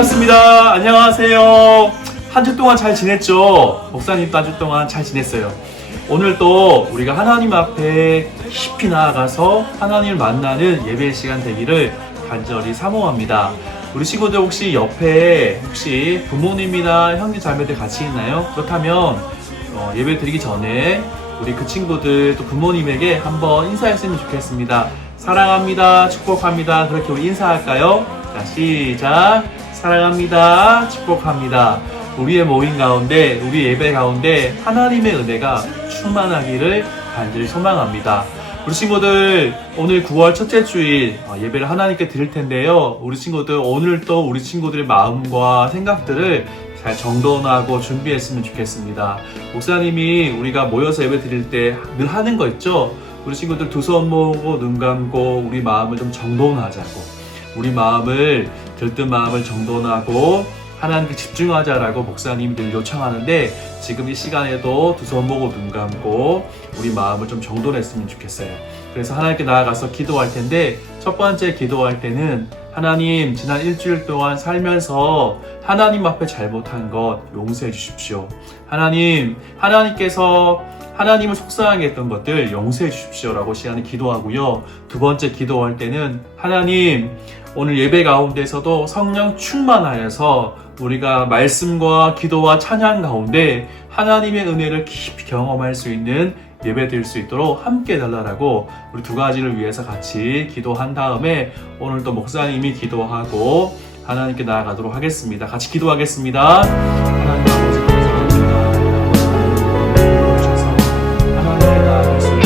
반갑습니다. 안녕하세요. 한 주 동안 잘 지냈죠? 목사님도 한 주 동안 잘 지냈어요. 오늘 또 우리가 하나님 앞에 깊이 나아가서 하나님을 만나는 예배 시간 되기를 간절히 사모합니다. 우리 친구들 혹시 옆에 부모님이나 형제 자매들 같이 있나요? 그렇다면 예배 드리기 전에 우리 그 친구들 또 부모님에게 한번 인사했으면 좋겠습니다. 사랑합니다. 축복합니다. 그렇게 우리 인사할까요? 자, 시작. 사랑합니다. 축복합니다. 우리의 모임 가운데, 우리 예배 가운데 하나님의 은혜가 충만하기를 간절히 소망합니다. 우리 친구들 오늘 9월 첫째 주일 예배를 하나님께 드릴 텐데요. 우리 친구들 오늘 또 우리 친구들의 마음과 생각들을 잘 정돈하고 준비했으면 좋겠습니다. 목사님이 우리가 모여서 예배 드릴 때 늘 하는 거 있죠? 우리 친구들 두 손 모으고 눈 감고 우리 마음을 좀 정돈하자고, 우리 마음을 들뜬 마음을 정돈하고 하나님께 집중하자라고 목사님이 늘 요청하는데, 지금 이 시간에도 두 손 모으고 눈 감고 우리 마음을 좀 정돈했으면 좋겠어요. 그래서 하나님께 나아가서 기도할 텐데, 첫 번째 기도할 때는 하나님, 지난 일주일 동안 살면서 하나님 앞에 잘못한 것 용서해 주십시오. 하나님께서 하나님을 속상하게 했던 것들 용서해 주십시오라고 시간에 기도하고요. 두 번째 기도할 때는 하나님, 오늘 예배 가운데서도 성령 충만하여서 우리가 말씀과 기도와 찬양 가운데 하나님의 은혜를 깊이 경험할 수 있는 예배 드릴 수 있도록 함께 해달라고 우리 두 가지를 위해서 같이 기도한 다음에 오늘 또 목사님이 기도하고 하나님께 나아가도록 하겠습니다. 같이 기도하겠습니다. 하나님 아버지 감사합니다. 하나님께 나아갈 수 있는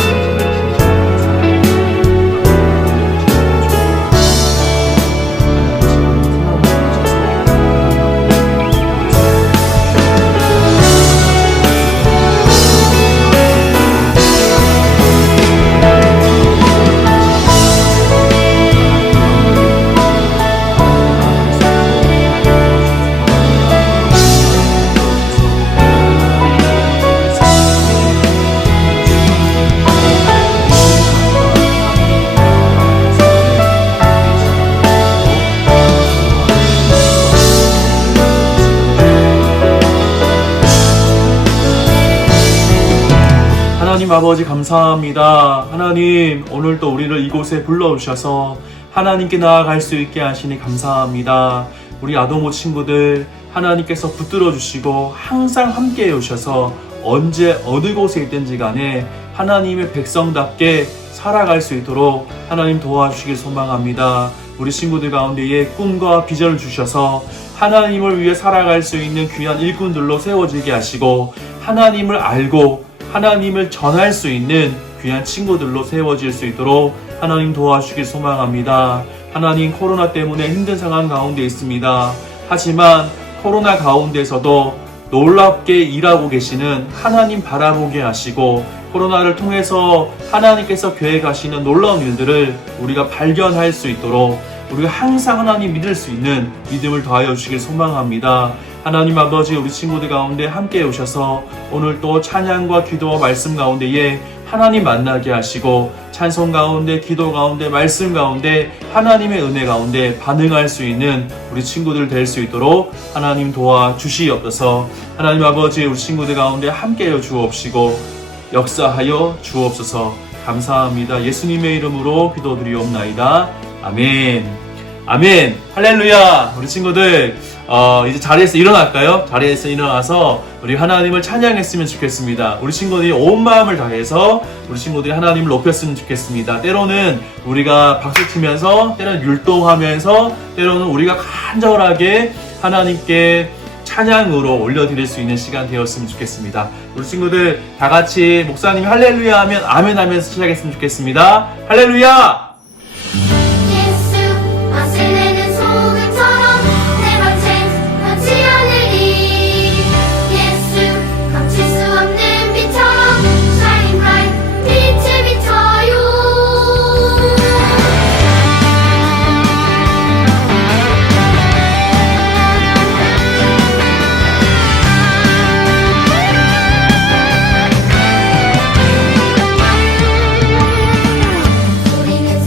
하나님 아버지 감사합니다. 하나님, 오늘도 우리를 이곳에 불러오셔서 하나님께 나아갈 수 있게 하시니 감사합니다. 우리 아동모 친구들 하나님께서 붙들어 주시고 항상 함께 해오셔서 언제 어느 곳에 있든지 간에 하나님의 백성답게 살아갈 수 있도록 하나님 도와주시길 소망합니다. 우리 친구들 가운데에 꿈과 비전을 주셔서 하나님을 위해 살아갈 수 있는 귀한 일꾼들로 세워지게 하시고, 하나님을 알고 하나님을 전할 수 있는 귀한 친구들로 세워질 수 있도록 하나님 도와주시길 소망합니다. 하나님, 코로나 때문에 힘든 상황 가운데 있습니다. 하지만 코로나 가운데서도 놀랍게 일하고 계시는 하나님 바라보게 하시고, 코로나를 통해서 하나님께서 계획하시는 놀라운 일들을 우리가 발견할 수 있도록 우리가 항상 하나님 믿을 수 있는 믿음을 더하여 주시길 소망합니다. 하나님 아버지, 우리 친구들 가운데 함께 오셔서 오늘 또 찬양과 기도와 말씀 가운데에 하나님 만나게 하시고, 찬송 가운데, 기도 가운데, 말씀 가운데, 하나님의 은혜 가운데 반응할 수 있는 우리 친구들 될 수 있도록 하나님 도와주시옵소서. 하나님 아버지, 우리 친구들 가운데 함께하여 주옵시고 역사하여 주옵소서. 감사합니다. 예수님의 이름으로 기도드리옵나이다. 아멘. 아멘. 할렐루야. 우리 친구들 이제 자리에서 일어날까요? 자리에서 일어나서 우리 하나님을 찬양했으면 좋겠습니다. 우리 친구들이 온 마음을 다해서 우리 친구들이 하나님을 높였으면 좋겠습니다. 때로는 우리가 박수 치면서, 때로는 율동하면서, 때로는 우리가 간절하게 하나님께 찬양으로 올려드릴 수 있는 시간 되었으면 좋겠습니다. 우리 친구들 다 같이 목사님이 할렐루야 하면 아멘 하면서 시작했으면 좋겠습니다. 할렐루야! 우리는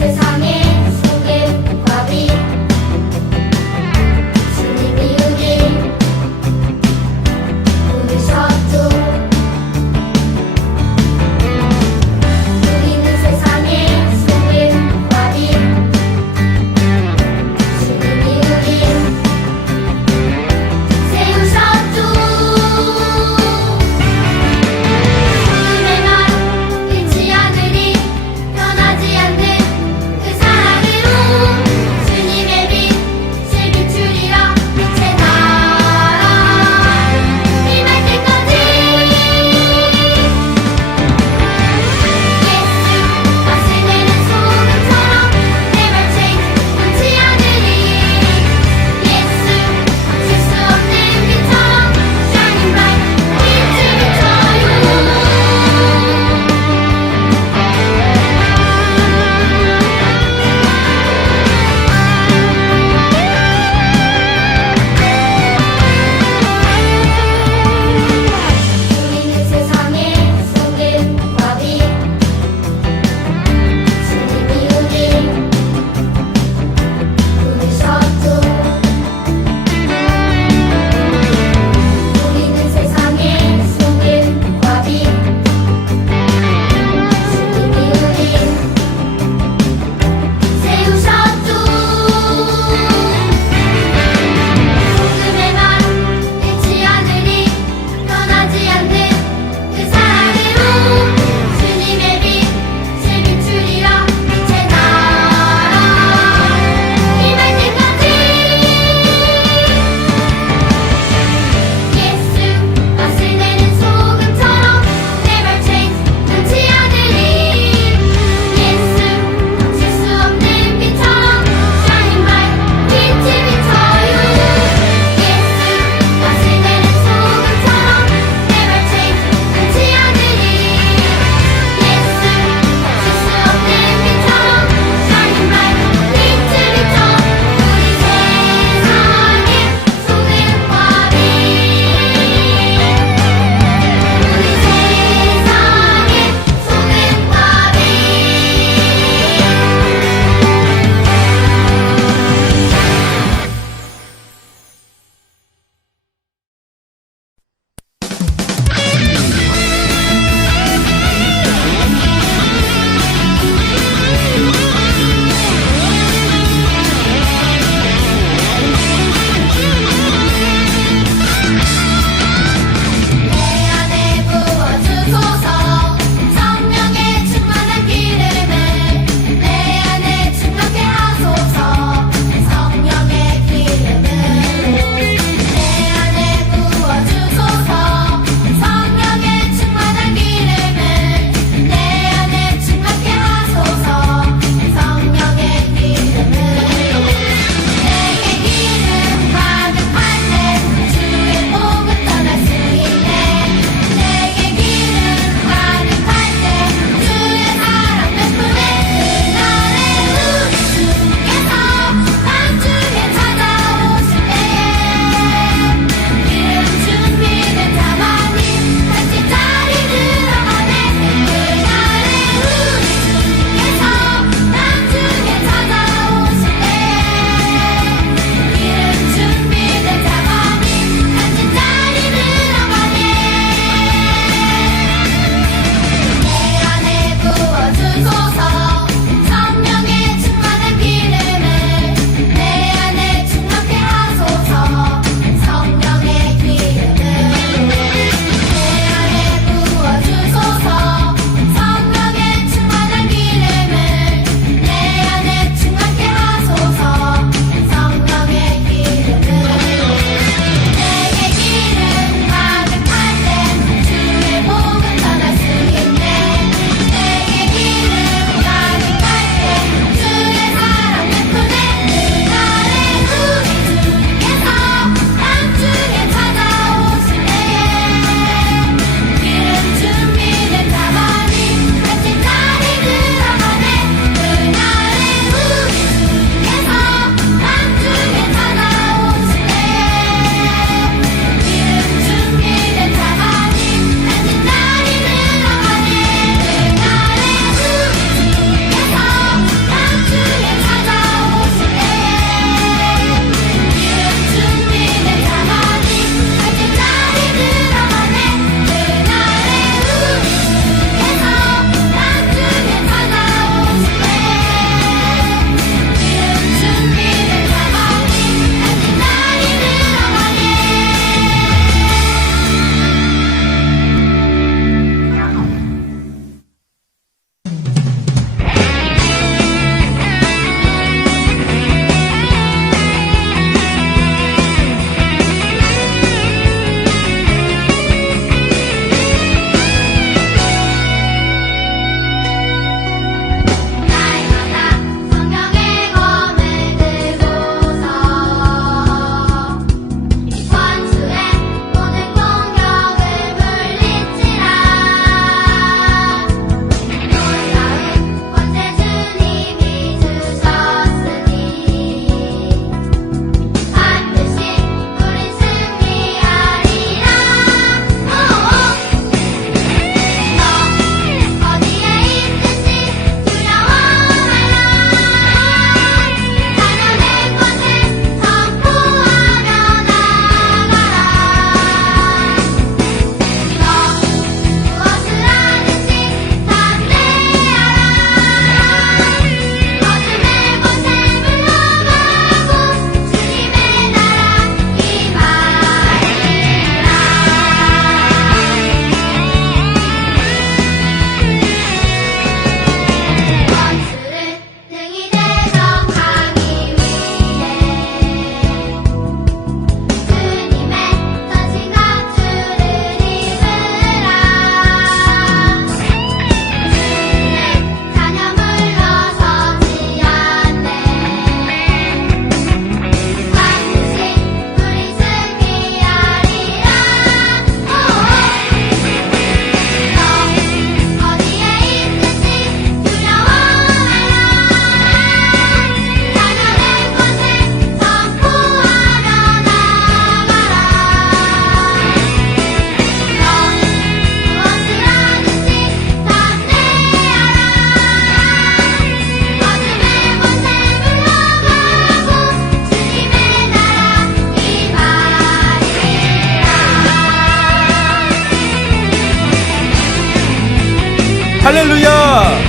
할렐루야!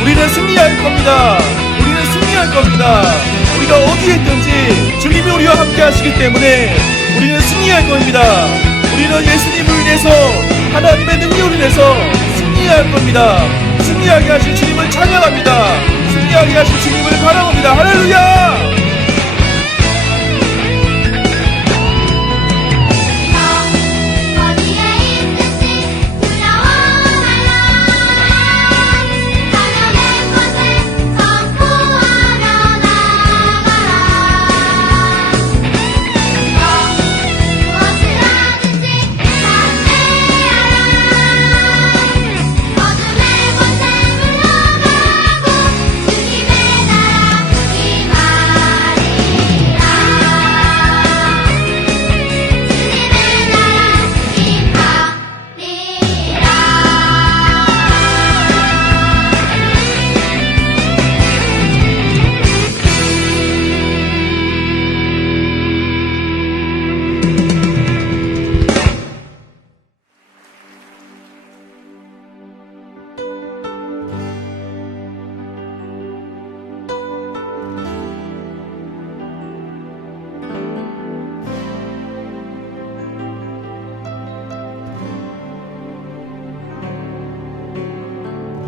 우리는 승리할 겁니다. 우리는 승리할 겁니다. 우리가 어디에 있든지 주님이 우리와 함께 하시기 때문에 우리는 승리할 겁니다. 우리는 예수님을 인해서, 하나님의 능력을 인해서 승리할 겁니다. 승리하게 하신 주님을 찬양합니다. 승리하게 하신 주님을 바라봅니다. 할렐루야!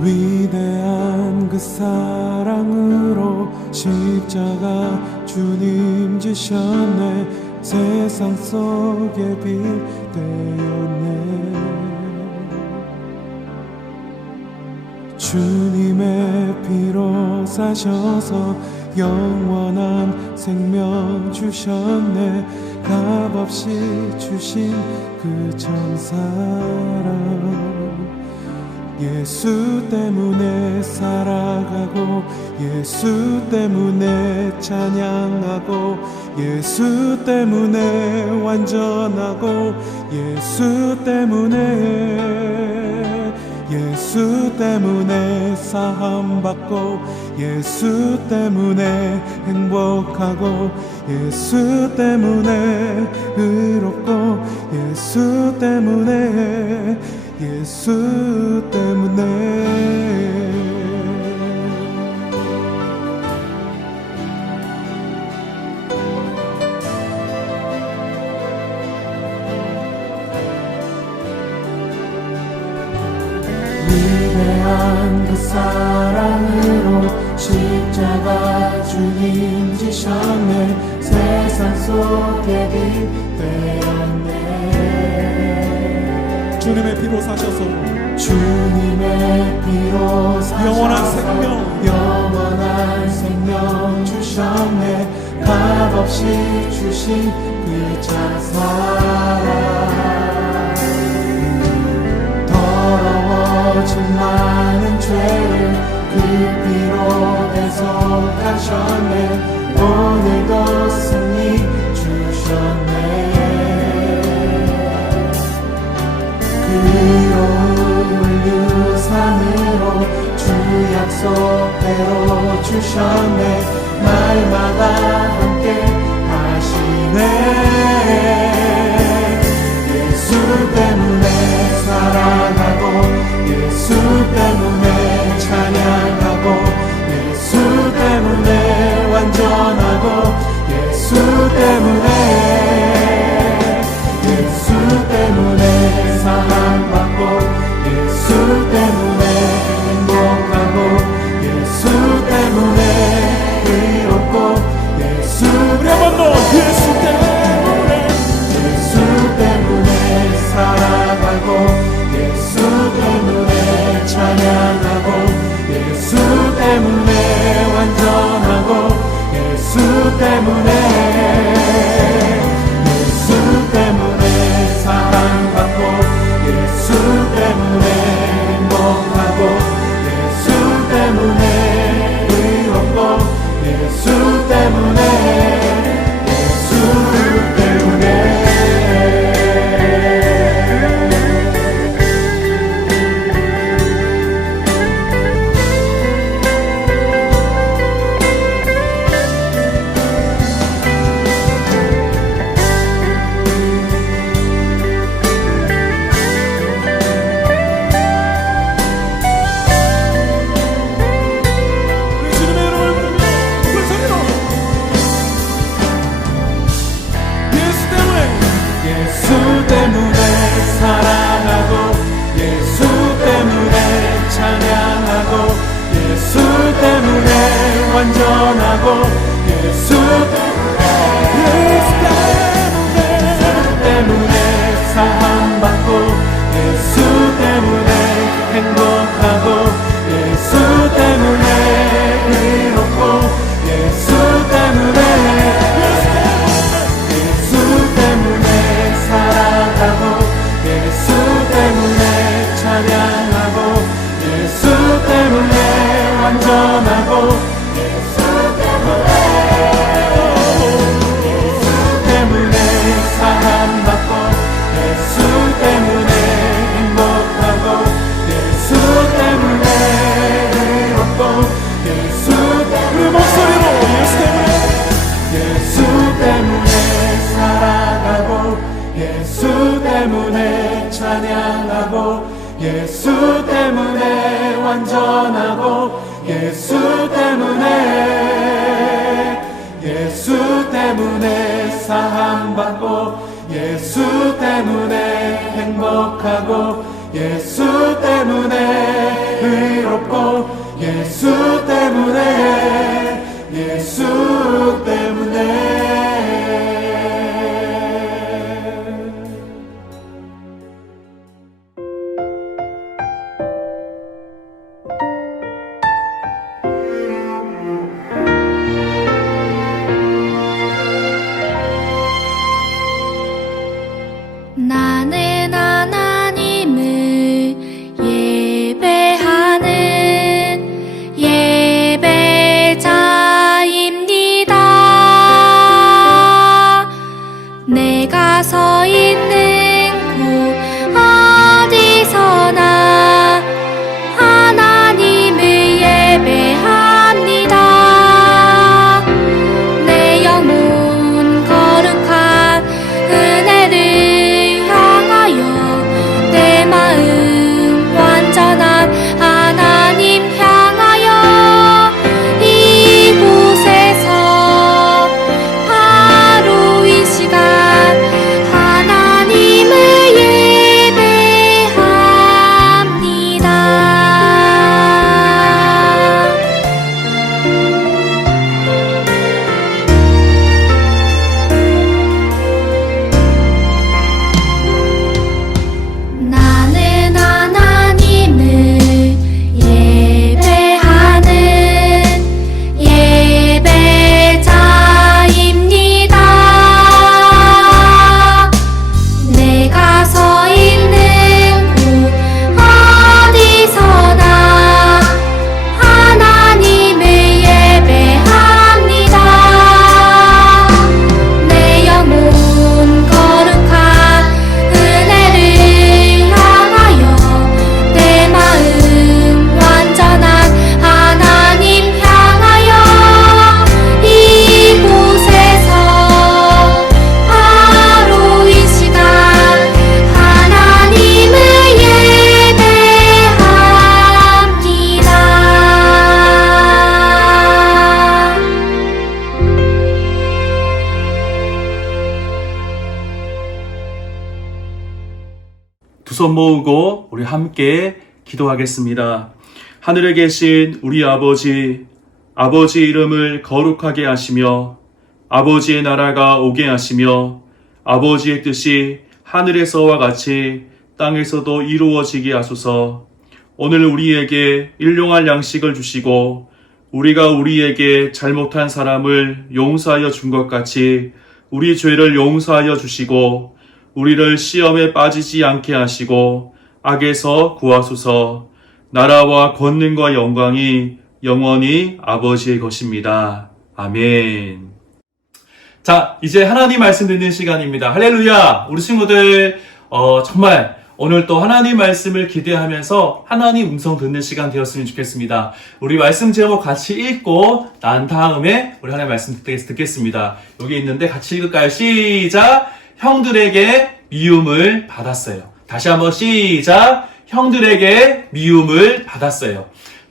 위대한 그 사랑으로 십자가 주님 지셨네. 세상 속에 빛 되었네. 주님의 피로 사셔서 영원한 생명 주셨네. 값없이 주신 그 천사랑 예수 때문에 살아가고, 예수 때문에 찬양하고, 예수 때문에 완전하고, 예수 때문에 사함받고, 예수 때문에 행복하고, 예수 때문에 의롭고, 예수 때문에 위대한 그 사랑으로 십자가 주님 지셨네. 세상 속에 빛 되었네. 주님의 피로 사셔서 주님의 피로 사셔서 영원한 생명 주셨네. 값없이 주신 그 자사랑 더러워진 많은 죄를 그 피로 대속하셨네. 오늘도 승리 주셨네. 의로움을 유산으로 주 약속대로 주셨네. 날마다 함께 하시네. 예수 때문에 살아가고, 예수 때문에 찬양하고, 예수 때문에 완전하고, 예수 때문에 사랑받고, 예수 때문에 행복하고, 예수 때문에 의롭고, 예수 때문에 때문에 사랑하고 예수 때문에 찬양하고 예수 때문에 완전하고 예수 때문에 사랑받고 예수 때문에 행복하고 예수 때문에 의롭고 예수 때문에 사랑하고 예수 때문에 찬양하고 예수 때문에 완전하고 예수 때문에 사랑받고 예수 때문에 행복하고 예수 때문에 의롭고 예수 때문에 목소리로 예수 때문에 살아가고 예수 때문에 찬양하고 예수 때문에 완전하고 예수 때문에 사랑받고 예수 때문에 행복하고 예수 때문에 의롭고 예수 때문에 나는 하나님을 예배하는 예배자입니다. 내가 서 있는 곳 어디서나 하나님을 예배합니다. 내 영혼 거룩한 은혜를 내 마음 완전한 하나님 향하여 이곳에서 바로 이 시간 하나님을 예배합니다. 나는 하나님을 예배하는 예배자입니다. 내가 서 있는 곳 어디서나 하나님을 예배합니다. 내 영혼 거룩한 은혜를 내 마음 완전한 하나님 향하여 이곳에서 바로 이 시간 하나님을 두 손 모으고 우리 함께 기도하겠습니다. 하늘에 계신 우리 아버지, 아버지 이름을 거룩하게 하시며 아버지의 나라가 오게 하시며 아버지의 뜻이 하늘에서와 같이 땅에서도 이루어지게 하소서. 오늘 우리에게 일용할 양식을 주시고 우리가 우리에게 잘못한 사람을 용서하여 준 것 같이 우리 죄를 용서하여 주시고 우리를 시험에 빠지지 않게 하시고 악에서 구하소서. 나라와 권능과 영광이 영원히 아버지의 것입니다. 아멘. 자, 이제 하나님 말씀 듣는 시간입니다. 할렐루야! 우리 친구들 정말 오늘 또 하나님 말씀을 기대하면서 하나님 음성 듣는 시간 되었으면 좋겠습니다. 우리 말씀 제목 같이 읽고 난 다음에 우리 하나님 말씀 듣겠습니다. 여기 있는데 같이 읽을까요? 시작! 형들에게 미움을 받았어요. 다시 한번 시작! 형들에게 미움을 받았어요.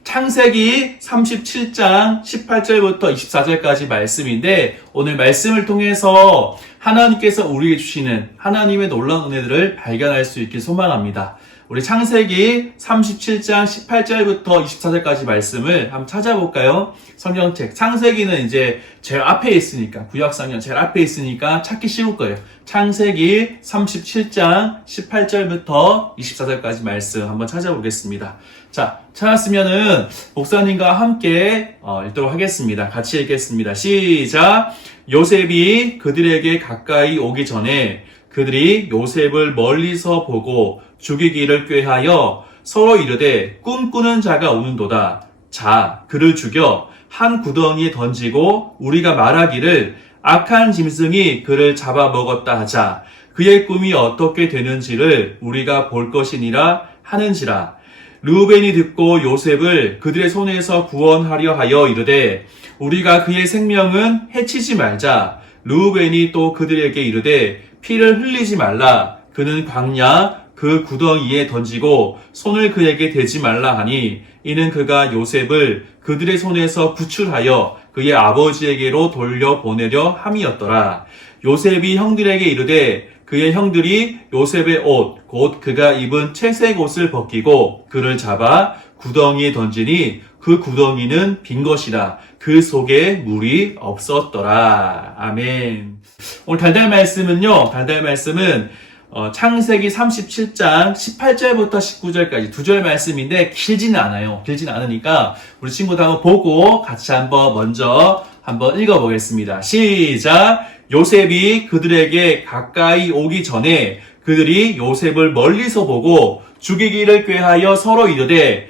창세기 37장 18절부터 24절까지 말씀인데 오늘 말씀을 통해서 하나님께서 우리에게 주시는 하나님의 놀라운 은혜들을 발견할 수 있길 소망합니다. 우리 창세기 37장 18절부터 24절까지 말씀을 한번 찾아볼까요? 성경책. 창세기는 이제 제일 앞에 있으니까, 구약성경 제일 앞에 있으니까 찾기 쉬울 거예요. 창세기 37장 18절부터 24절까지 말씀 한번 찾아보겠습니다. 자, 찾았으면은 목사님과 함께 읽도록 하겠습니다. 같이 읽겠습니다. 시작! 요셉이 그들에게 가까이 오기 전에 그들이 요셉을 멀리서 보고 죽이기를 꾀하여 서로 이르되 꿈꾸는 자가 오는도다. 자, 그를 죽여 한 구덩이에 던지고 우리가 말하기를 악한 짐승이 그를 잡아먹었다 하자. 그의 꿈이 어떻게 되는지를 우리가 볼 것이니라 하는지라. 르우벤이 듣고 요셉을 그들의 손에서 구원하려 하여 이르되 우리가 그의 생명은 해치지 말자. 르우벤이 또 그들에게 이르되 피를 흘리지 말라. 그는 광야 그 구덩이에 던지고 손을 그에게 대지 말라 하니 이는 그가 요셉을 그들의 손에서 구출하여 그의 아버지에게로 돌려보내려 함이었더라. 요셉이 형들에게 이르되 그의 형들이 요셉의 옷, 곧 그가 입은 채색 옷을 벗기고 그를 잡아 구덩이에 던지니 그 구덩이는 빈 것이라. 그 속에 물이 없었더라. 아멘. 오늘 달달 말씀은 창세기 37장 18절부터 19절까지 2절 말씀인데 길지는 않아요. 길지는 않으니까 우리 친구들 한번 보고 같이 먼저 읽어보겠습니다. 시작! 요셉이 그들에게 가까이 오기 전에 그들이 요셉을 멀리서 보고 죽이기를 꾀하여 서로 이르되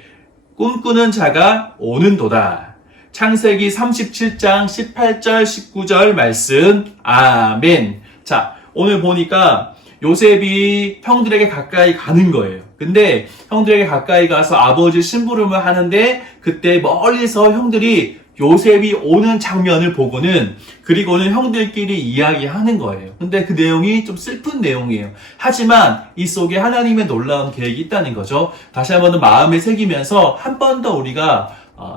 꿈꾸는 자가 오는도다. 창세기 37장 18절 19절 말씀. 아멘. 자, 오늘 보니까 요셉이 형들에게 가까이 가는 거예요. 근데 형들에게 가까이 가서 아버지 심부름을 하는데 그때 멀리서 형들이 요셉이 오는 장면을 보고는 그리고는 형들끼리 이야기하는 거예요. 근데 그 내용이 좀 슬픈 내용이에요. 하지만 이 속에 하나님의 놀라운 계획이 있다는 거죠. 다시 한번 마음에 새기면서 한 번 더 우리가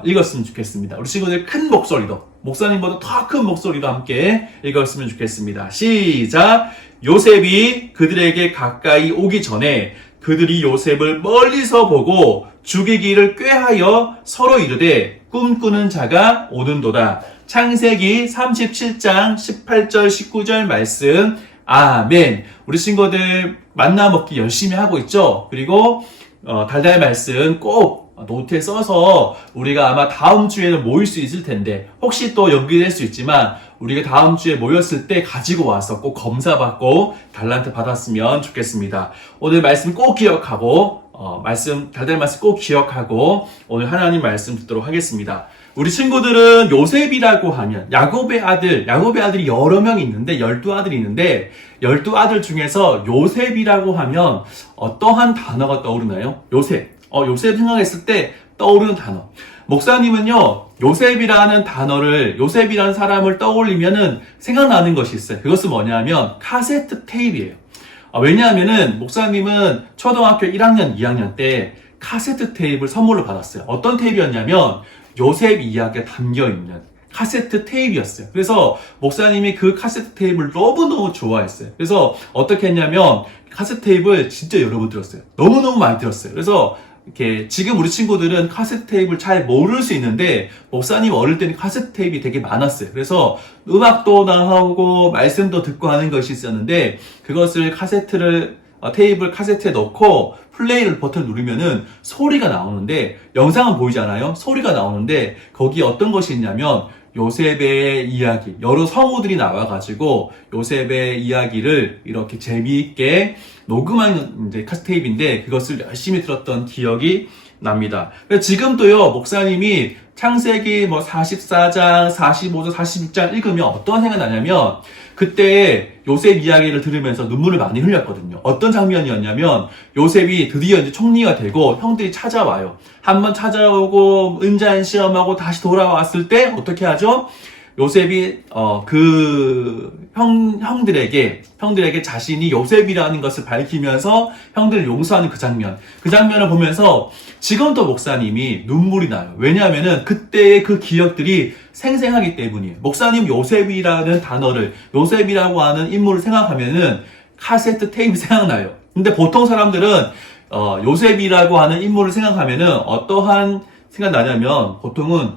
읽었으면 좋겠습니다. 우리 친구들 큰 목소리로, 목사님보다 더 큰 목소리로 함께 읽었으면 좋겠습니다. 시작! 요셉이 그들에게 가까이 오기 전에 그들이 요셉을 멀리서 보고 죽이기를 꾀하여 서로 이르되 꿈꾸는 자가 오는도다. 창세기 37장 18절 19절 말씀. 아멘. 우리 친구들 만나 먹기 열심히 하고 있죠? 그리고 달달 말씀 꼭 노트에 써서 우리가 아마 다음 주에는 모일 수 있을 텐데 혹시 또 연기될 수 있지만 우리가 다음 주에 모였을 때 가지고 와서 꼭 검사받고 달란트 받았으면 좋겠습니다. 오늘 말씀 꼭 기억하고 달달 말씀 꼭 기억하고 오늘 하나님 말씀 듣도록 하겠습니다. 우리 친구들은 요셉이라고 하면 야곱의 아들이 여러 명 있는데 12아들이 있는데 12아들 중에서 요셉이라고 하면 어떠한 단어가 떠오르나요? 요셉 생각했을 때 떠오르는 단어. 목사님은요, 요셉이라는 사람을 떠올리면은 생각나는 것이 있어요. 그것은 뭐냐면 카세트 테이프예요. 왜냐하면은 목사님은 초등학교 1학년, 2학년 때 카세트 테이프를 선물로 받았어요. 어떤 테이프였냐면 요셉 이야기가 담겨있는 카세트 테이프였어요. 그래서 목사님이 그 카세트 테이프를 너무너무 좋아했어요. 그래서 어떻게 했냐면 카세트 테이프를 진짜 여러 번 들었어요. 너무너무 많이 들었어요. 그래서 이렇게 지금 우리 친구들은 카세트 테이프를 잘 모를 수 있는데 목사님 어릴 때는 카세트 테이프가 되게 많았어요. 그래서 음악도 나오고 말씀도 듣고 하는 것이 있었는데 그것을 테이프를 카세트에 넣고 플레이를 버튼 누르면은 소리가 나오는데 영상은 보이지 않아요? 소리가 나오는데 거기에 어떤 것이 있냐면 요셉의 이야기, 여러 성우들이 나와가지고 요셉의 이야기를 이렇게 재미있게 녹음한 이제 카세트 테이프인데 그것을 열심히 들었던 기억이 납니다. 지금도요, 목사님이 창세기 44장, 45장, 46장 읽으면 어떤 생각이 나냐면 그때 요셉 이야기를 들으면서 눈물을 많이 흘렸거든요. 어떤 장면이었냐면 요셉이 드디어 이제 총리가 되고 형들이 찾아와요. 한번 찾아오고 은자인 시험하고 다시 돌아왔을 때 어떻게 하죠? 요셉이 형들에게 자신이 요셉이라는 것을 밝히면서 형들을 용서하는 그 장면을 보면서 지금도 목사님이 눈물이 나요. 왜냐하면은 그때의 그 기억들이 생생하기 때문이에요. 목사님 요셉이라는 단어를, 요셉이라고 하는 인물을 생각하면은 카세트 테이프 생각나요. 근데 보통 사람들은 요셉이라고 하는 인물을 생각하면은 어떠한 생각나냐면 보통은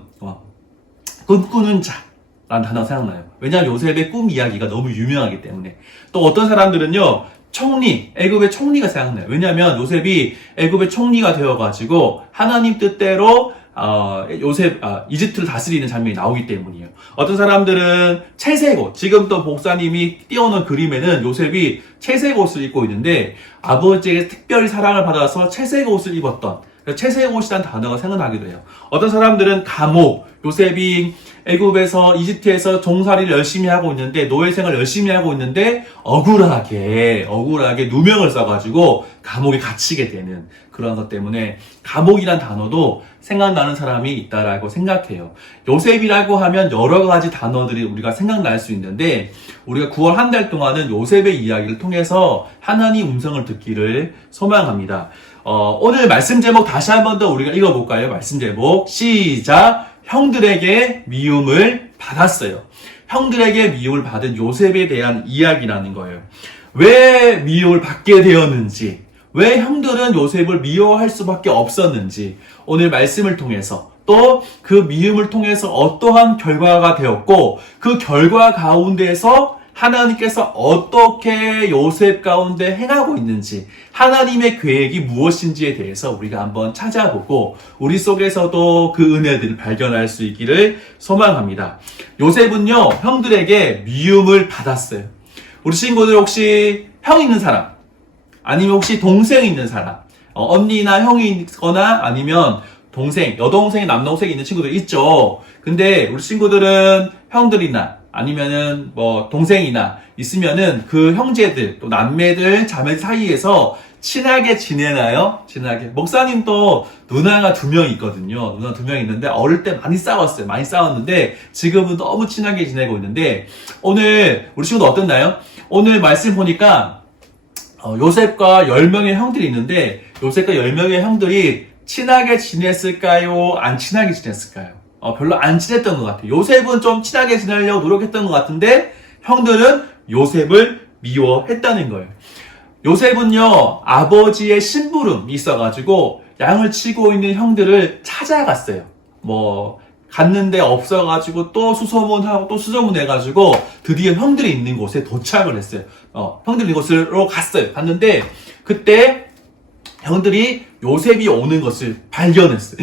꿈꾸는 자라는 단어가 생각나요. 왜냐하면 요셉의 꿈 이야기가 너무 유명하기 때문에. 또 어떤 사람들은요, 총리, 애굽의 총리가 생각나요. 왜냐하면 요셉이 애굽의 총리가 되어가지고 하나님 뜻대로 이집트를 다스리는 장면이 나오기 때문이에요. 어떤 사람들은 채색 옷, 지금 또 목사님이 띄워놓은 그림에는 요셉이 채색 옷을 입고 있는데 아버지에게 특별히 사랑을 받아서 채색 옷을 입었던, 채색 옷이라는 단어가 생각나기도 해요. 어떤 사람들은 감옥, 요셉이 애굽에서 이집트에서 종살이를 열심히 하고 있는데, 노예생활을 열심히 하고 있는데 억울하게 누명을 써가지고 감옥에 갇히게 되는 그런 것 때문에 감옥이란 단어도 생각나는 사람이 있다라고 생각해요. 요셉이라고 하면 여러 가지 단어들이 우리가 생각날 수 있는데, 우리가 9월 한 달 동안은 요셉의 이야기를 통해서 하나님 음성을 듣기를 소망합니다. 오늘 말씀 제목 다시 한 번 더 우리가 읽어볼까요? 말씀 제목 시작. 형들에게 미움을 받았어요. 형들에게 미움을 받은 요셉에 대한 이야기라는 거예요. 왜 미움을 받게 되었는지, 왜 형들은 요셉을 미워할 수밖에 없었는지, 오늘 말씀을 통해서 또 그 미움을 통해서 어떠한 결과가 되었고, 그 결과 가운데에서 하나님께서 어떻게 요셉 가운데 행하고 있는지, 하나님의 계획이 무엇인지에 대해서 우리가 한번 찾아보고 우리 속에서도 그 은혜들을 발견할 수 있기를 소망합니다. 요셉은요, 형들에게 미움을 받았어요. 우리 친구들 혹시 형 있는 사람, 아니면 혹시 동생 있는 사람, 언니나 형이 있거나 아니면 동생, 여동생, 남동생이 있는 친구들 있죠. 근데 우리 친구들은 형들이나 아니면은 동생이나 있으면은 그 형제들, 또 남매들, 자매 사이에서 친하게 지내나요? 친하게. 목사님도 누나가 2명 있거든요. 누나 2명 있는데 어릴 때 많이 싸웠어요. 많이 싸웠는데 지금은 너무 친하게 지내고 있는데, 오늘 우리 친구도 어떻나요? 오늘 말씀 보니까 요셉과 10명의 형들이 있는데, 요셉과 10명의 형들이 친하게 지냈을까요? 안 친하게 지냈을까요? 별로 안 친했던 것 같아요. 요셉은 좀 친하게 지내려고 노력했던 것 같은데, 형들은 요셉을 미워했다는 거예요. 요셉은요, 아버지의 심부름이 있어가지고 양을 치고 있는 형들을 찾아갔어요. 갔는데 없어가지고 또 수소문하고 또 수소문해가지고 드디어 형들이 있는 곳에 도착을 했어요. 형들이 있는 곳으로 갔어요. 갔는데 그때 형들이 요셉이 오는 것을 발견했어요.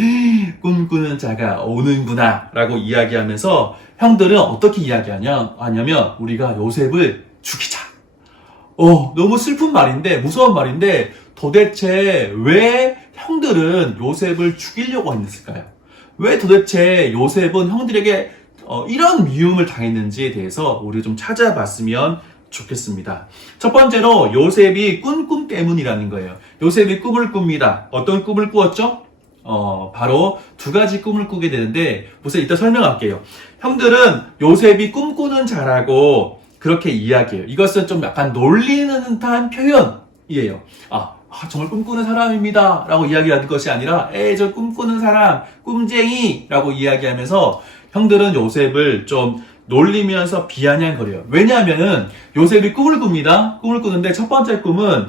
꿈꾸는 자가 오는구나 라고 이야기하면서 형들은 어떻게 이야기하냐면 우리가 요셉을 죽이자. 너무 슬픈 말인데, 무서운 말인데, 도대체 왜 형들은 요셉을 죽이려고 했을까요? 왜 도대체 요셉은 형들에게 이런 미움을 당했는지에 대해서 우리가 좀 찾아봤으면 좋겠습니다. 첫 번째로 요셉이 꾼 꿈 때문이라는 거예요. 요셉이 꿈을 꿉니다. 어떤 꿈을 꾸었죠? 바로 2가지 꿈을 꾸게 되는데, 보세요. 이따 설명할게요. 형들은 요셉이 꿈꾸는 자라고 그렇게 이야기해요. 이것은 좀 약간 놀리는 듯한 표현이에요. 정말 꿈꾸는 사람입니다 라고 이야기하는 것이 아니라, 저 꿈꾸는 사람, 꿈쟁이 라고 이야기하면서 형들은 요셉을 좀 놀리면서 비아냥거려요. 왜냐하면은 요셉이 꿈을 꿉니다. 꿈을 꾸는데 첫 번째 꿈은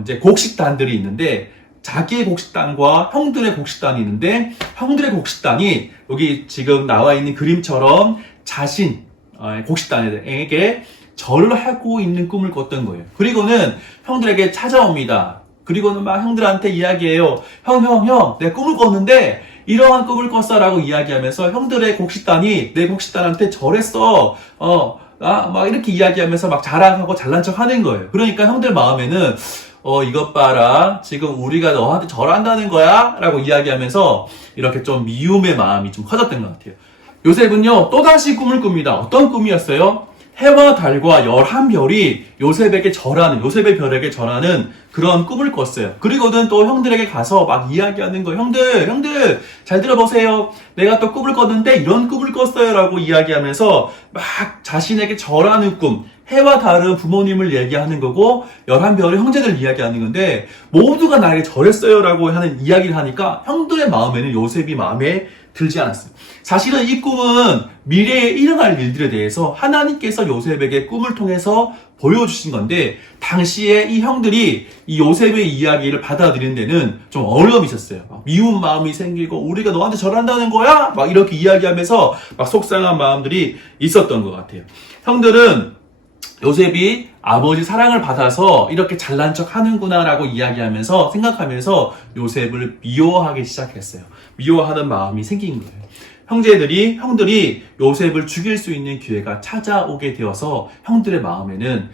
이제 곡식단들이 있는데, 자기의 곡식단과 형들의 곡식단이 있는데, 형들의 곡식단이 여기 지금 나와 있는 그림처럼 자신 곡식단에게 절을 하고 있는 꿈을 꿨던 거예요. 그리고는 형들에게 찾아옵니다. 그리고는 막 형들한테 이야기해요. 형, 내가 꿈을 꿨는데 이러한 꿈을 꿨어 라고 이야기하면서 형들의 곡식단이 내 곡식단한테 절했어. 막 이렇게 이야기하면서 막 자랑하고 잘난 척 하는 거예요. 그러니까 형들 마음에는 이것 봐라, 지금 우리가 너한테 절한다는 거야? 라고 이야기하면서 이렇게 좀 미움의 마음이 좀 커졌던 것 같아요. 요셉은요, 또다시 꿈을 꿉니다. 어떤 꿈이었어요? 해와 달과 11별이 요셉의 별에게 절하는 그런 꿈을 꿨어요. 그리고는 또 형들에게 가서 막 이야기하는 거예요. 형들, 잘 들어보세요. 내가 또 꿈을 꿨는데 이런 꿈을 꿨어요. 라고 이야기하면서 막 자신에게 절하는 꿈, 해와 다른 부모님을 얘기하는 거고 11별의 형제들 이야기하는 건데 모두가 나에게 절했어요 라고 하는 이야기를 하니까 형들의 마음에는 요셉이 마음에 들지 않았어요. 사실은 이 꿈은 미래에 일어날 일들에 대해서 하나님께서 요셉에게 꿈을 통해서 보여주신 건데 당시에 이 형들이 이 요셉의 이야기를 받아들이는 데는 좀 어려움이 있었어요. 막 미운 마음이 생기고 우리가 너한테 절한다는 거야? 막 이렇게 이야기하면서 막 속상한 마음들이 있었던 것 같아요. 형들은 요셉이 아버지 사랑을 받아서 이렇게 잘난 척 하는구나 라고 이야기하면서 생각하면서 요셉을 미워하기 시작했어요. 미워하는 마음이 생긴 거예요. 형들이 요셉을 죽일 수 있는 기회가 찾아오게 되어서 형들의 마음에는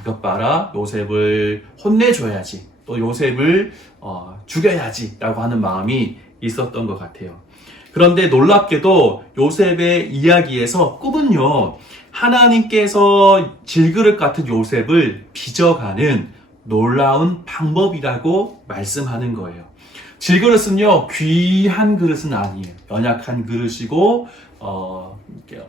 이것 봐라, 요셉을 혼내줘야지, 또 요셉을 죽여야지 라고 하는 마음이 있었던 것 같아요. 그런데 놀랍게도 요셉의 이야기에서 꿈은요, 하나님께서 질그릇 같은 요셉을 빚어가는 놀라운 방법이라고 말씀하는 거예요. 질그릇은요, 귀한 그릇은 아니에요. 연약한 그릇이고,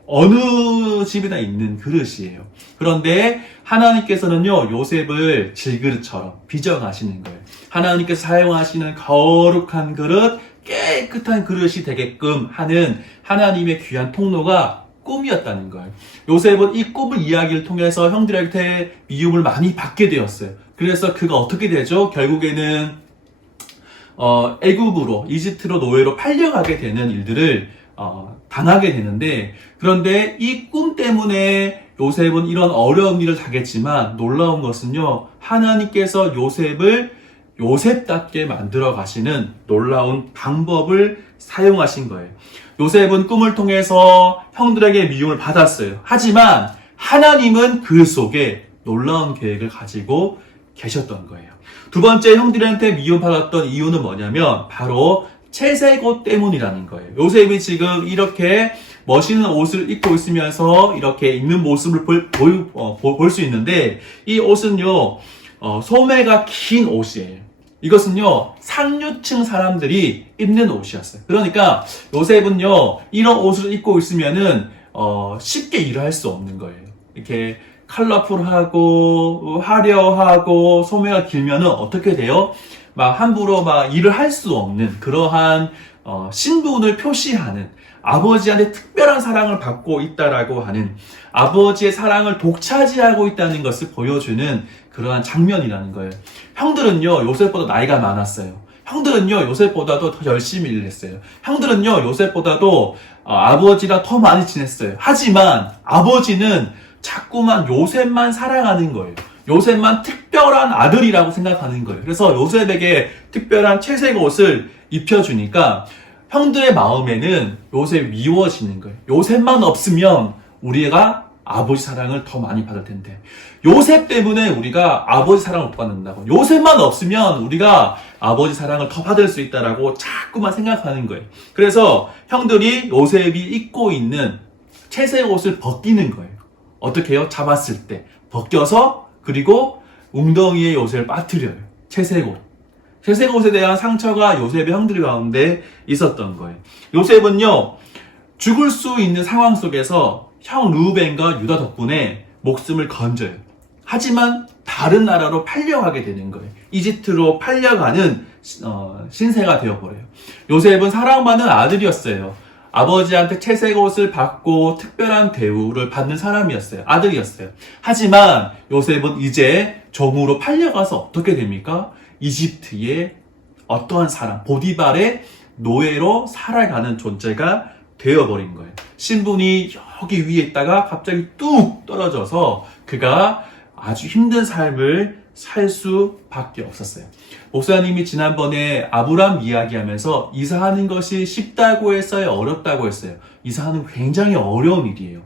어느 집에나 있는 그릇이에요. 그런데 하나님께서는요, 요셉을 질그릇처럼 빚어가시는 거예요. 하나님께서 사용하시는 거룩한 그릇, 깨끗한 그릇이 되게끔 하는 하나님의 귀한 통로가 꿈이었다는 거예요. 요셉은 이 꿈을 이야기를 통해서 형들한테 미움을 많이 받게 되었어요. 그래서 그가 어떻게 되죠? 결국에는 애굽으로, 이집트로 노예로 팔려가게 되는 일들을 당하게 되는데, 그런데 이 꿈 때문에 요셉은 이런 어려운 일을 당했지만 놀라운 것은요, 하나님께서 요셉을 요셉답게 만들어 가시는 놀라운 방법을 사용하신 거예요. 요셉은 꿈을 통해서 형들에게 미움을 받았어요. 하지만 하나님은 그 속에 놀라운 계획을 가지고 계셨던 거예요. 두 번째, 형들한테 미움받았던 이유는 뭐냐면 바로 채색 옷 때문이라는 거예요. 요셉이 지금 이렇게 멋있는 옷을 입고 있으면서 이렇게 입는 모습을 볼 수 있는데, 이 옷은요, 소매가 긴 옷이에요. 이것은요, 상류층 사람들이 입는 옷이었어요. 그러니까 요셉은요, 이런 옷을 입고 있으면은 쉽게 일을 할 수 없는 거예요. 이렇게 컬러풀하고 화려하고 소매가 길면은 어떻게 돼요? 막 함부로 막 일을 할 수 없는 그러한 신분을 표시하는, 아버지한테 특별한 사랑을 받고 있다라고 하는, 아버지의 사랑을 독차지하고 있다는 것을 보여주는 그러한 장면이라는 거예요. 형들은요, 요셉보다 나이가 많았어요. 형들은요, 요셉보다도 더 열심히 일을 했어요. 형들은요, 요셉보다도 아버지랑 더 많이 지냈어요. 하지만 아버지는 자꾸만 요셉만 사랑하는 거예요. 요셉만 특별한 아들이라고 생각하는 거예요. 그래서 요셉에게 특별한 채색 옷을 입혀주니까 형들의 마음에는 요셉이 미워지는 거예요. 요셉만 없으면 우리가 아버지 사랑을 더 많이 받을 텐데, 요셉 때문에 우리가 아버지 사랑을 못 받는다고, 요셉만 없으면 우리가 아버지 사랑을 더 받을 수 있다라고 자꾸만 생각하는 거예요. 그래서 형들이 요셉이 입고 있는 채색 옷을 벗기는 거예요. 어떻게 해요? 잡았을 때 벗겨서, 그리고 웅덩이에 요셉을 빠뜨려요. 채색 옷. 채색 옷에 대한 상처가 요셉의 형들 가운데 있었던 거예요. 요셉은요, 죽을 수 있는 상황 속에서 형 루벤과 유다 덕분에 목숨을 건져요. 하지만 다른 나라로 팔려가게 되는 거예요. 이집트로 팔려가는 신세가 되어버려요. 요셉은 사랑받는 아들이었어요. 아버지한테 채색 옷을 받고 특별한 대우를 받는 사람이었어요. 아들이었어요. 하지만 요셉은 이제 종으로 팔려가서 어떻게 됩니까? 이집트의 어떠한 사람, 보디발의 노예로 살아가는 존재가 되어버린 거예요. 신분이 여기 위에 있다가 갑자기 뚝 떨어져서 그가 아주 힘든 삶을 살 수밖에 없었어요. 목사님이 지난번에 아브람 이야기하면서 이사하는 것이 쉽다고 했어요? 어렵다고 했어요? 이사하는 굉장히 어려운 일이에요.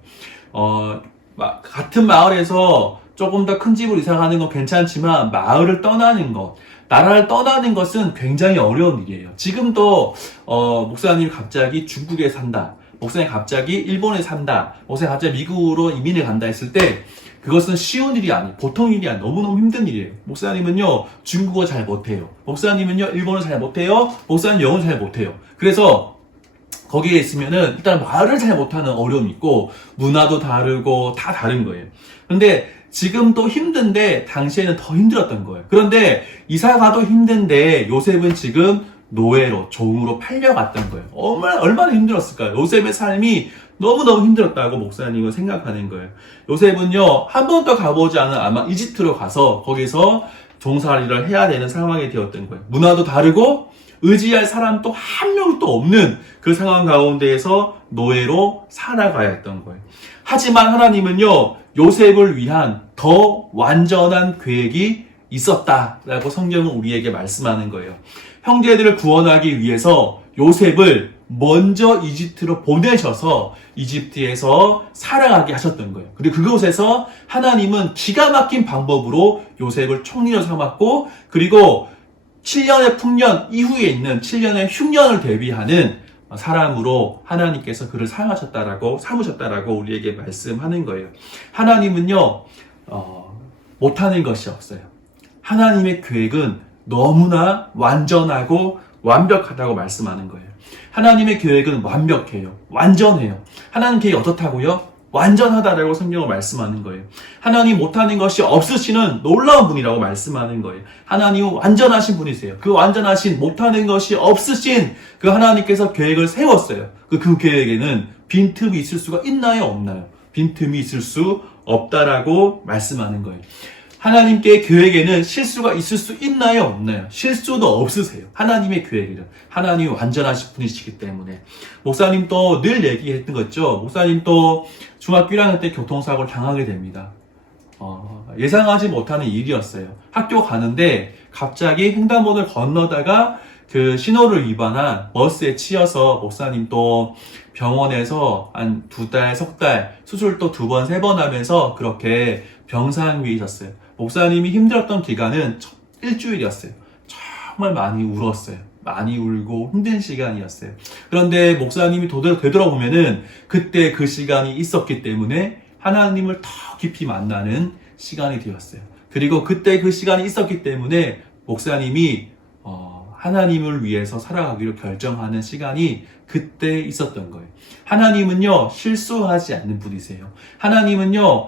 같은 마을에서 조금 더 큰 집으로 이사가는 건 괜찮지만 마을을 떠나는 것, 나라를 떠나는 것은 굉장히 어려운 일이에요. 지금도 목사님이 갑자기 중국에 산다, 목사님이 갑자기 일본에 산다, 목사님이 갑자기 미국으로 이민을 간다 했을 때 그것은 쉬운 일이 아니에요. 보통 일이 아니에요. 너무너무 힘든 일이에요. 목사님은요, 중국어 잘 못해요. 목사님은요, 일본어 잘 못해요. 목사님 영어 잘 못해요. 그래서 거기에 있으면은 일단 말을 잘 못하는 어려움이 있고 문화도 다르고 다 다른 거예요. 근데 지금도 힘든데 당시에는 더 힘들었던 거예요. 그런데 이사가도 힘든데 요셉은 지금 노예로, 종으로 팔려갔던 거예요. 얼마나 힘들었을까요? 요셉의 삶이 너무너무 힘들었다고 목사님은 생각하는 거예요. 요셉은요, 한 번도 가보지 않은 아마 이집트로 가서 거기서 종살이를 해야 되는 상황이 되었던 거예요. 문화도 다르고 의지할 사람도 한 명도 없는 그 상황 가운데에서 노예로 살아가야 했던 거예요. 하지만 하나님은요, 요셉을 위한 더 완전한 계획이 있었다라고 성경은 우리에게 말씀하는 거예요. 형제들을 구원하기 위해서 요셉을 먼저 이집트로 보내셔서 이집트에서 살아가게 하셨던 거예요. 그리고 그곳에서 하나님은 기가 막힌 방법으로 요셉을 총리로 삼았고, 그리고 7년의 풍년 이후에 있는 7년의 흉년을 대비하는 사람으로 하나님께서 그를 삼으셨다라고 우리에게 말씀하는 거예요. 하나님은요, 못하는 것이 없어요. 하나님의 계획은 너무나 완전하고 완벽하다고 말씀하는 거예요. 하나님의 계획은 완벽해요. 완전해요. 하나님 계획이 어떻다고요? 완전하다라고 성경을 말씀하는 거예요. 하나님 못하는 것이 없으시는 놀라운 분이라고 말씀하는 거예요. 하나님은 완전하신 분이세요. 그 완전하신 못하는 것이 없으신 그 하나님께서 계획을 세웠어요. 그 계획에는 빈틈이 있을 수가 있나요? 없나요? 빈틈이 있을 수 없다라고 말씀하는 거예요. 하나님께 계획에는 실수가 있을 수 있나요? 없나요? 실수도 없으세요. 하나님의 계획에는. 하나님이 완전하신 분이시기 때문에. 목사님도 늘 얘기했던 거죠. 목사님도 중학교 1학년 때 교통사고를 당하게 됩니다. 예상하지 못하는 일이었어요. 학교 가는데 갑자기 횡단보도를 건너다가 그 신호를 위반한 버스에 치여서 목사님도 병원에서 한 2달, 3달 수술도 2번, 3번 하면서 그렇게 병상위에 있었어요. 목사님이 힘들었던 기간은 일주일이었어요. 정말 많이 울었어요. 많이 울고 힘든 시간이었어요. 그런데 목사님이 되돌아보면은 그때 그 시간이 있었기 때문에 하나님을 더 깊이 만나는 시간이 되었어요. 그리고 그때 그 시간이 있었기 때문에 목사님이 하나님을 위해서 살아가기로 결정하는 시간이 그때 있었던 거예요. 하나님은요, 실수하지 않는 분이세요. 하나님은요,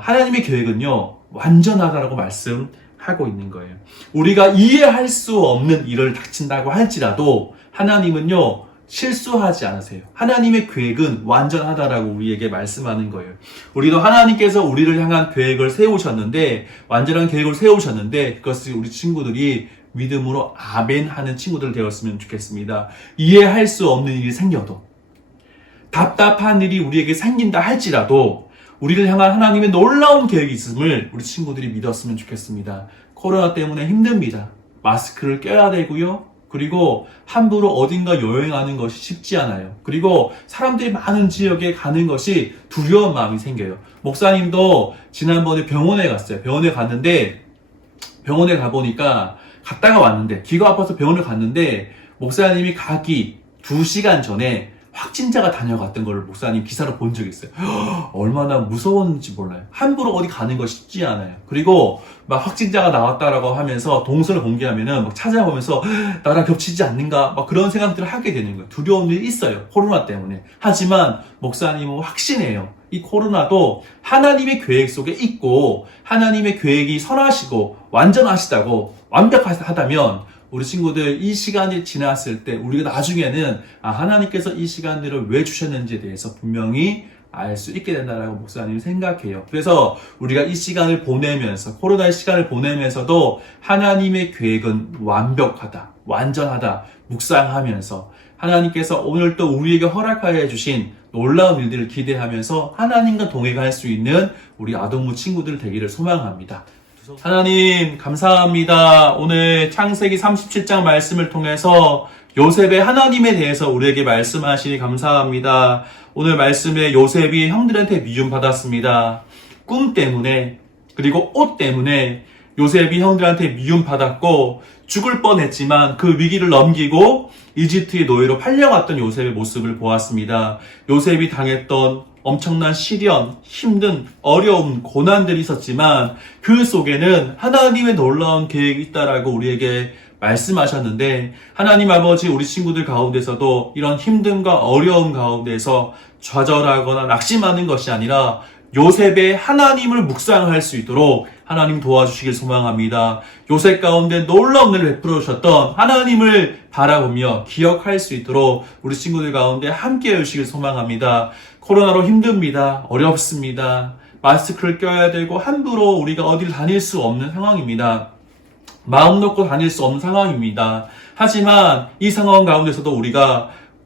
하나님의 계획은요, 완전하다라고 말씀하고 있는 거예요. 우리가 이해할 수 없는 일을 닥친다고 할지라도 하나님은요, 실수하지 않으세요. 하나님의 계획은 완전하다라고 우리에게 말씀하는 거예요. 우리도 하나님께서 우리를 향한 계획을 세우셨는데, 완전한 계획을 세우셨는데, 그것을 우리 친구들이 믿음으로 아멘 하는 친구들 되었으면 좋겠습니다. 이해할 수 없는 일이 생겨도, 답답한 일이 우리에게 생긴다 할지라도 우리를 향한 하나님의 놀라운 계획이 있음을 우리 친구들이 믿었으면 좋겠습니다. 코로나 때문에 힘듭니다. 마스크를 껴야 되고요. 그리고 함부로 어딘가 여행하는 것이 쉽지 않아요. 그리고 사람들이 많은 지역에 가는 것이 두려운 마음이 생겨요. 목사님도 지난번에 병원에 갔어요. 병원에 갔는데, 병원에 가보니까 갔다가 왔는데, 귀가 아파서 병원을 갔는데 목사님이 가기 2시간 전에 확진자가 다녀갔던 걸 목사님 기사로 본 적이 있어요. 얼마나 무서웠는지 몰라요. 함부로 어디 가는 거 쉽지 않아요. 그리고 막 확진자가 나왔다라고 하면서 동선을 공개하면은 막 찾아보면서 나랑 겹치지 않는가 막 그런 생각들을 하게 되는 거예요. 두려운 일이 있어요. 코로나 때문에. 하지만 목사님은 확신해요. 이 코로나도 하나님의 계획 속에 있고 하나님의 계획이 선하시고 완전하시다고, 완벽하다면 우리 친구들 이 시간이 지났을 때 우리가 나중에는 하나님께서 이 시간들을 왜 주셨는지에 대해서 분명히 알 수 있게 된다라고 목사님이 생각해요. 그래서 우리가 이 시간을 보내면서, 코로나의 시간을 보내면서도 하나님의 계획은 완벽하다, 완전하다 묵상하면서 하나님께서 오늘 또 우리에게 허락하여 주신 놀라운 일들을 기대하면서 하나님과 동행할 수 있는 우리 아동부 친구들 되기를 소망합니다. 하나님 감사합니다. 오늘 창세기 37장 말씀을 통해서 요셉의 하나님에 대해서 우리에게 말씀하시니 감사합니다. 오늘 말씀에 요셉이 형들한테 미움받았습니다. 꿈 때문에, 그리고 옷 때문에 요셉이 형들한테 미움받았고 죽을 뻔했지만 그 위기를 넘기고 이집트의 노예로 팔려갔던 요셉의 모습을 보았습니다. 요셉이 당했던 엄청난 시련, 힘든, 어려운 고난들이 있었지만 그 속에는 하나님의 놀라운 계획이 있다라고 우리에게 말씀하셨는데, 하나님 아버지, 우리 친구들 가운데서도 이런 힘듦과 어려움 가운데서 좌절하거나 낙심하는 것이 아니라 요셉의 하나님을 묵상할 수 있도록 하나님 도와주시길 소망합니다. 요셉 가운데 놀라운 은혜를 베풀어 주셨던 하나님을 바라보며 기억할 수 있도록 우리 친구들 가운데 함께 해주시길 소망합니다. 코로나로 힘듭니다. 어렵습니다. 마스크를 껴야 되고 함부로 우리가 어디를 다닐 수 없는 상황입니다. 마음 놓고 다닐 수 없는 상황입니다. 하지만 이 상황 가운데서도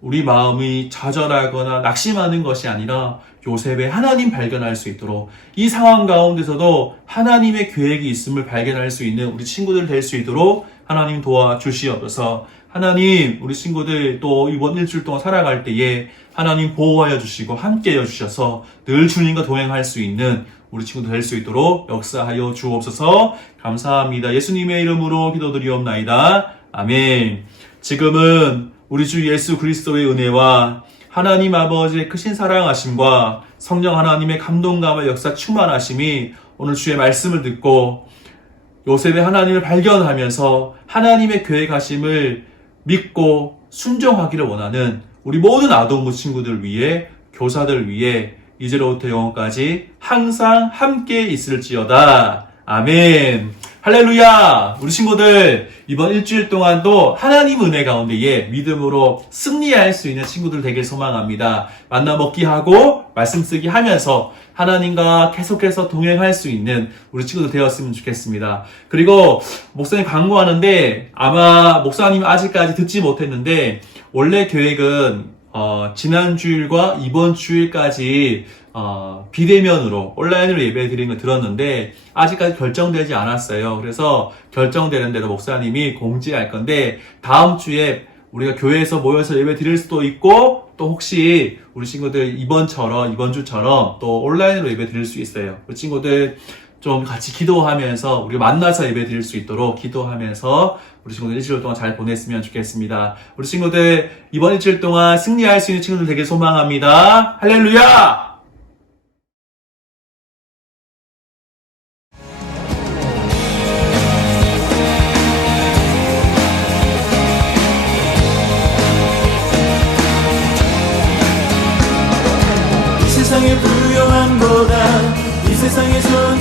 우리 마음이 좌절하거나 낙심하는 것이 아니라 요셉의 하나님 발견할 수 있도록 이 상황 가운데서도 하나님의 계획이 있음을 발견할 수 있는 우리 친구들 될 수 있도록 하나님 도와주시옵소서. 하나님, 우리 친구들 또 이번 일주일 동안 살아갈 때에 하나님 보호하여 주시고 함께해 주셔서 늘 주님과 동행할 수 있는 우리 친구들 될 수 있도록 역사하여 주옵소서. 감사합니다. 예수님의 이름으로 기도드리옵나이다. 아멘. 지금은 우리 주 예수 그리스도의 은혜와 하나님 아버지의 크신 사랑하심과 성령 하나님의 감동감과 역사 충만하심이 오늘 주의 말씀을 듣고 요셉의 하나님을 발견하면서 하나님의 계획하심을 믿고 순종하기를 원하는 우리 모든 아동부 친구들 위해, 교사들 위해 이제로부터 영원까지 항상 함께 있을지어다. 아멘. 할렐루야. 우리 친구들 이번 일주일 동안도 하나님 은혜 가운데에 믿음으로 승리할 수 있는 친구들 되길 소망합니다. 만나 먹기 하고 말씀 쓰기 하면서 하나님과 계속해서 동행할 수 있는 우리 친구들 되었으면 좋겠습니다. 그리고 목사님 광고하는데 아마 목사님 아직까지 듣지 못했는데 원래 계획은 지난 주일과 이번 주일까지 비대면으로 온라인으로 예배 드리는 걸 들었는데 아직까지 결정되지 않았어요. 그래서 결정되는 대로 목사님이 공지할 건데 다음 주에 우리가 교회에서 모여서 예배 드릴 수도 있고 또 혹시 우리 친구들 이번 주처럼 또 온라인으로 예배 드릴 수 있어요. 우리 친구들 좀 같이 기도하면서 우리 만나서 예배 드릴 수 있도록 기도하면서 우리 친구들 일주일 동안 잘 보냈으면 좋겠습니다. 우리 친구들 이번 일주일 동안 승리할 수 있는 친구들 되길 소망합니다. 할렐루야! 이 세상의 부요함보다 이 세상의 좋은